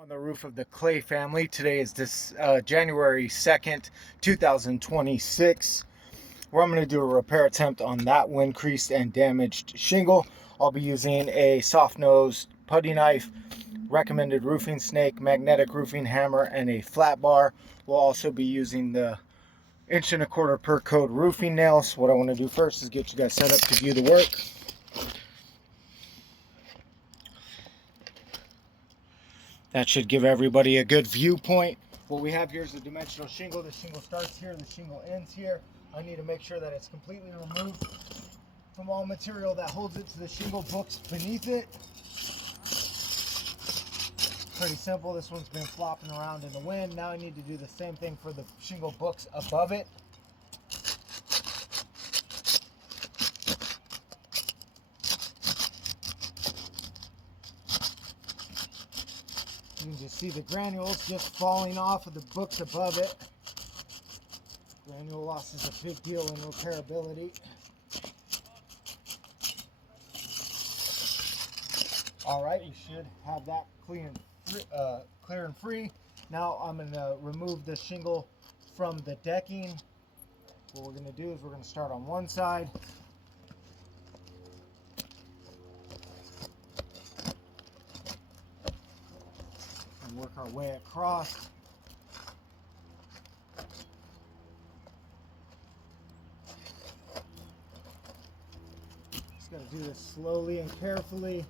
On the roof of the Clay family. Today is this January 2nd, 2026, where I'm going to do a repair attempt on that wind creased and damaged shingle. I'll be using a soft nosed putty knife, recommended roofing snake, magnetic roofing hammer, and a flat bar. We'll also be using the 1.25" per code roofing nails. What I want to do first is get you guys set up to view the work. That should give everybody a good viewpoint. What we have here is a dimensional shingle. The shingle starts here, the shingle ends here. I need to make sure that it's completely removed from all material that holds it to the shingle books beneath it. Pretty simple. This one's been flopping around in the wind. Now I need to do the same thing for the shingle books above it. You can just see the granules just falling off of the books above it. Granule loss is a big deal in repairability. Alright, we should have that clear and free. Now I'm going to remove the shingle from the decking. What we're going to do is we're going to start on one side. And work our way across. Just got to do this slowly and carefully.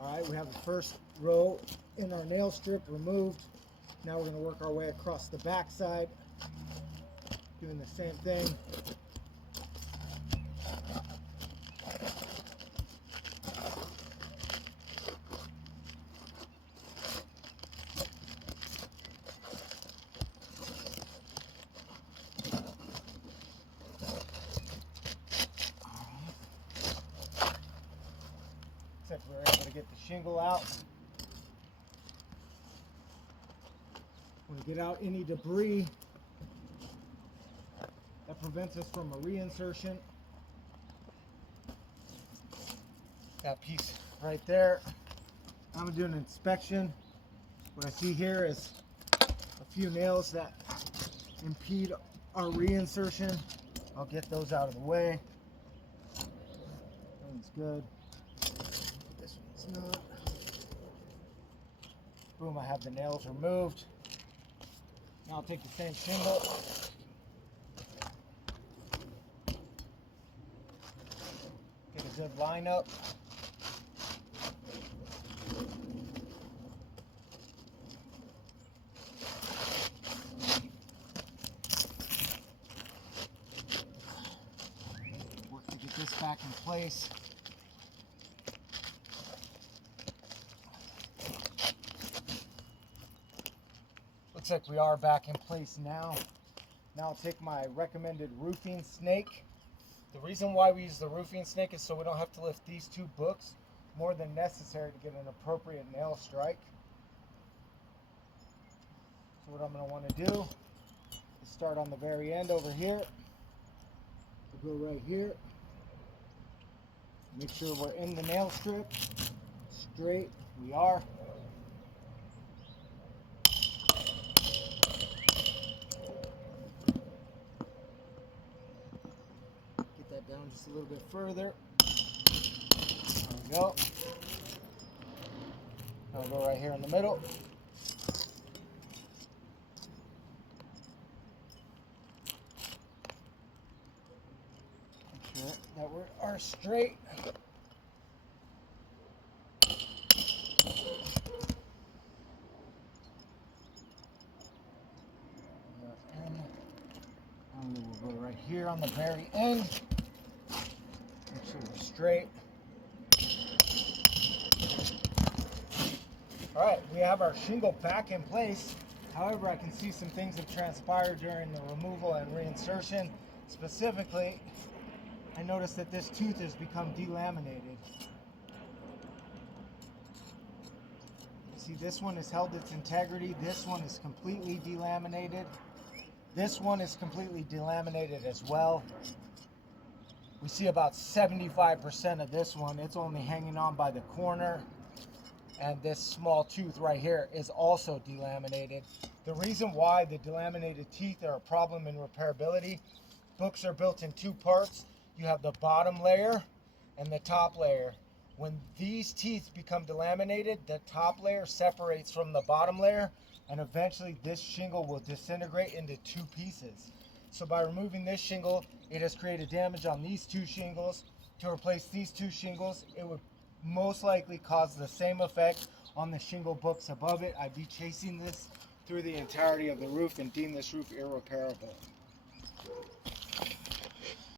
Alright, we have the first row in our nail strip removed. Now we're going to work our way across the back side, doing the same thing. Except we're able to get the shingle out. Want to get out any debris that prevents us from a reinsertion. That piece right there. I'm going to do an inspection. What I see here is a few nails that impede our reinsertion. I'll get those out of the way. That one's good. This one's not. Boom, I have the nails removed. Now I'll take the same shingle. Get a good lineup. Work to get this back in place. Looks like we are back in place now. Now I'll take my recommended roofing snake. The reason why we use the roofing snake is so we don't have to lift these two books more than necessary to get an appropriate nail strike. So what I'm going to want to do is start on the very end over here. We'll go right here. Make sure we're in the nail strip. Straight. We are. Down just a little bit further. There we go. I'll go right here in the middle. Make sure that we are straight. And we'll go right here on the very end. Make sure we're straight. Alright, we have our shingle back in place. However, I can see some things have transpired during the removal and reinsertion. Specifically, I noticed that this tooth has become delaminated. See, this one has held its integrity. This one is completely delaminated. This one is completely delaminated as well. We see about 75% of this one. It's only hanging on by the corner. And this small tooth right here is also delaminated. The reason why the delaminated teeth are a problem in repairability, books are built in two parts. You have the bottom layer and the top layer. When these teeth become delaminated, the top layer separates from the bottom layer, and eventually this shingle will disintegrate into two pieces. So by removing this shingle, it has created damage on these two shingles. To replace these two shingles, it would most likely cause the same effect on the shingle books above it. I'd be chasing this through the entirety of the roof and deem this roof irreparable.